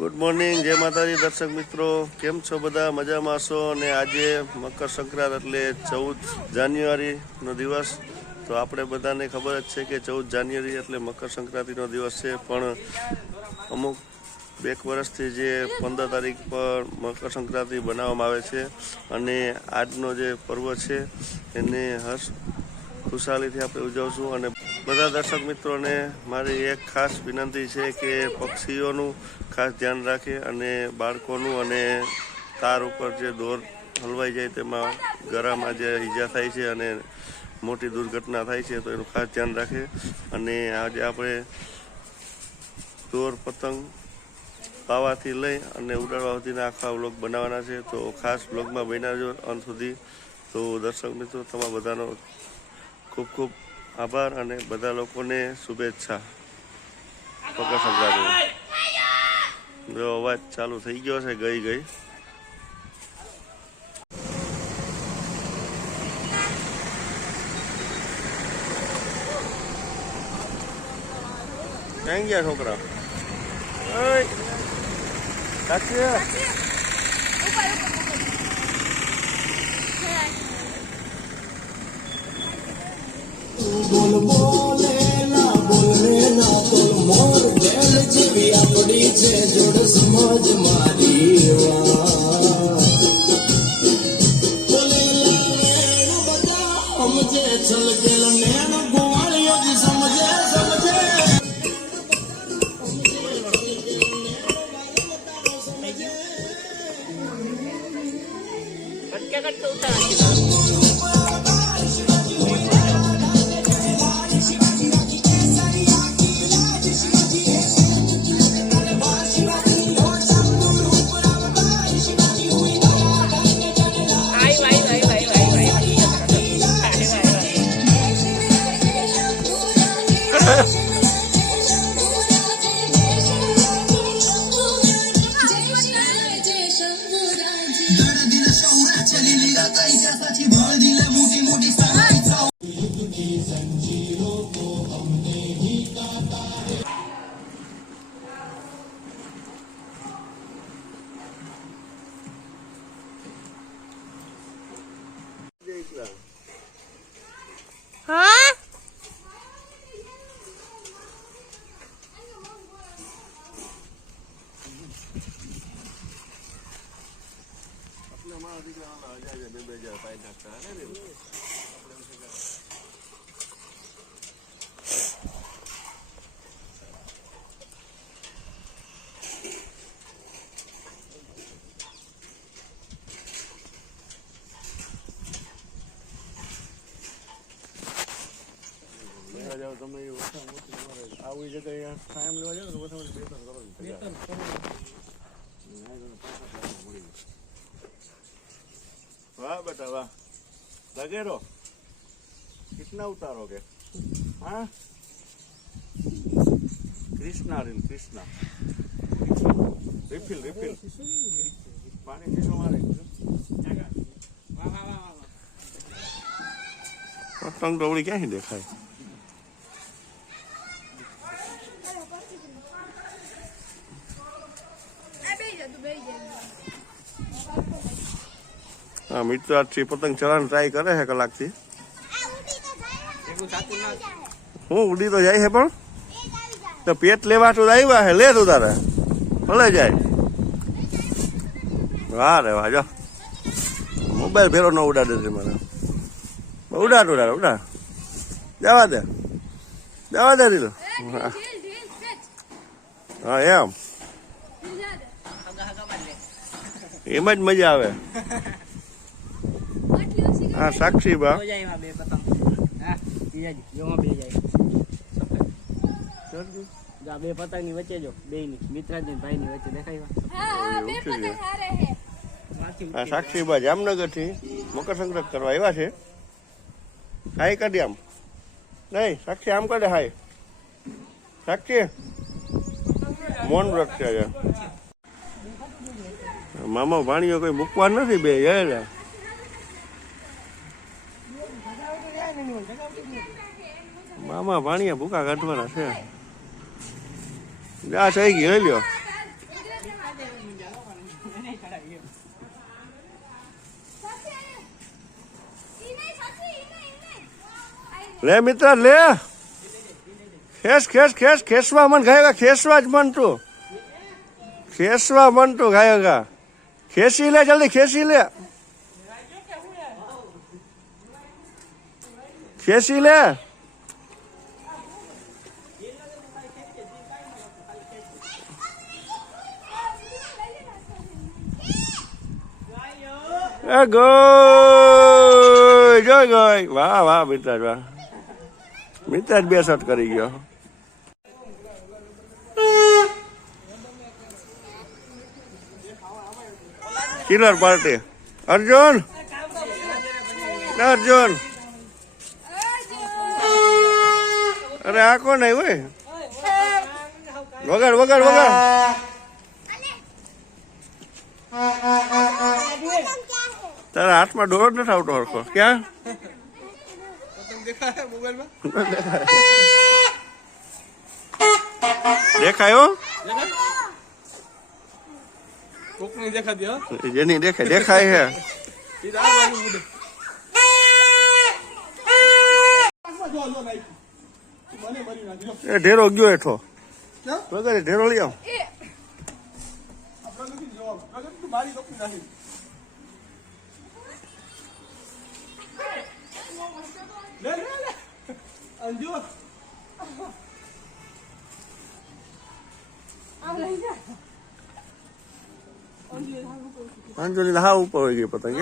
Good morning, જય માતાજી દર્શક મિત્રો, કેમ છો બધા? મજામાં છો? અને આજે મકર સંક્રાંત એટલે 14 જાન્યુઆરીનો દિવસ. તો આપણે બધાને ખબર જ છે કે 14 જાન્યુઆરી એટલે મકર સંક્રાંતિનો દિવસ છે, પણ અમુક એક વર્ષથી જે 15 તારીખ પર મકર સંક્રાંતિ બનાવવામાં આવે છે અને આજનો જે પર્વ છે એને હર્ષ ખુશાલીથી આપણે ઉજવશું. અને બધા દર્શક મિત્રોને મારી એક ખાસ વિનંતી છે કે પક્ષીઓનું ખાસ ધ્યાન રાખે અને બાળકોનું, અને તાર ઉપર જે દોર હલવાઈ જાય તેમાં ગળામાં જે ઈજા થાય છે અને મોટી દુર્ઘટના થાય છે, તો એનું ખાસ ધ્યાન રાખે. અને આજે આપણે દોર પતંગ પાવાથી લઈ અને ઉડાડવા સુધીના આખા વ્લોગ બનાવવાના છે, તો ખાસ વ્લોગમાં બન્યા રહેજો અંત સુધી. તો દર્શક મિત્રો, તમારા બધાનો ખૂબ ખૂબ આભાર અને બધા લોકોને શુભેચ્છા મકર સંક્રાંતિ. જો અવાજ ચાલુ થઈ ગયો છે, ગઈ ક્યાં ગયા છોકરા? બોલ બોલે ના બોલે ના બોલ મોર જેલ જેવી આપડી છે જોડ સમજ મારી બોલે લાવેણ બધા સમજે ચલ ગેલ નેણ ગોવાળિયો જ સમજે તમે આવી જગ્યાએ ટાઈમ લેવા જાવ તો ઓછા બેતન કરો. वाह बेटा वाह, लगे रहो. कितना उतारोगे? हाँ, कृष्णा रिल कृष्णा रिफिल रिफिल पानी पीनो मारे. पतंग डोबड़ी क्या ही देखा है. हाँ मित्र આજથી પતંગ ચલાવવાનું ટ્રાય કરે છે કલાકથી. હું ઉડી તો જાય છે, પણ તો પેટ લેવા તો આવ્યા છે, લે તું તારે ભલે જાય. વાહ રે વાહ, જો મોબાઈલ ફેરો ન ઉડાડે છે મને. ઉડાડ ઉડાડ ઉડાડ, જવા દે દીધું. હા એમ જ મજા આવે. હા સાક્ષી બા બે પતંગ ની વચ્ચે જો બે ની મિત્રાજી ભાઈ ની વચ્ચે દેખાય. સાક્ષી બા જામનગર થી મકર સંક્રાંતિ કરવા આવ્યા છે. હાય કાઢી આમ નહીં સાક્ષી, આમ કાઢે હાય સાક્ષી. મૌન વ્રત છે. મામા ભાણીઓ કોઈ મૂકવા નથી, બે યાર મામા ભાણિયા ભૂકા કાઢવાના છે. આ થઈ ગઈ લ્યો. લે મિત્ર લે ખેસ ખેસ ખેસ ખેસવા મન ગાયગા ખેસવા જ મન તું ખેસવા મન તું ગાયગા ખેસી લે જલ્દી ખેસી લે ખેસી લે ગોય જોય ગોય વાહ વાહ મિત્રાજ વાહ મિત્રાજ બે શોટ કરી ગયો કિલર પાર્ટી અર્જુન અર્જુન અરે આ કોણ આવ્યું વગાડ વગાડ વગાડ તારા હાથમાં ડોર નથી આવતો હરખો ક્યાં દેખાયો જેની દેખાય દેખાય હે એ ઢેરો ગયો હેઠો વગર ઢેરો લઈ આવ અંજલિ હા ઉપર હોય ગઈ પતંગ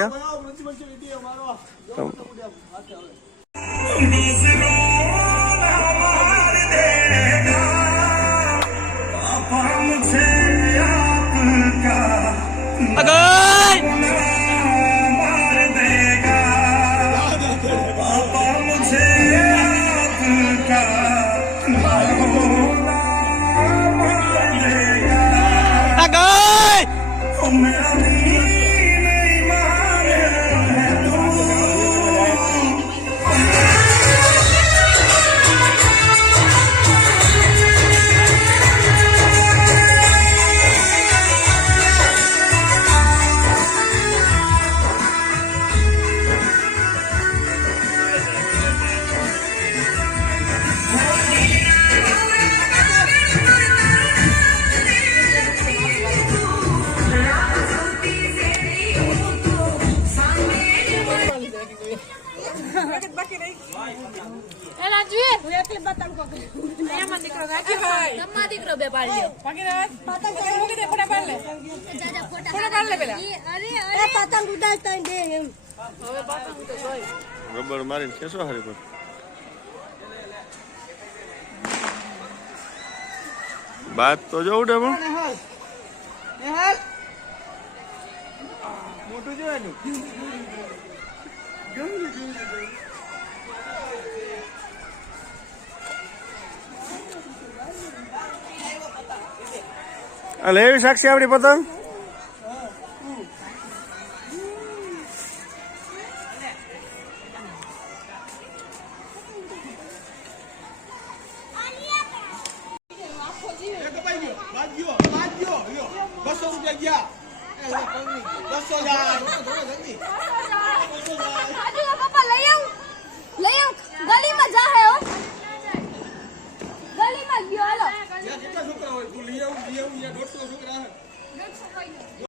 દીકરો બે પાડી પતંગ ઉડાડતા રબર મારીને ખેંચો હારી પર બાત તો જો ઉડે પણ મોટું જોવાનું લેવી સાક્ષી આપડી પતંગ પપ્પા લઈ આવ ગલીમાં જા હે ગલીમાં ગયો હાલો છોકરા હોય તું લઈ આવું 150 છોકરા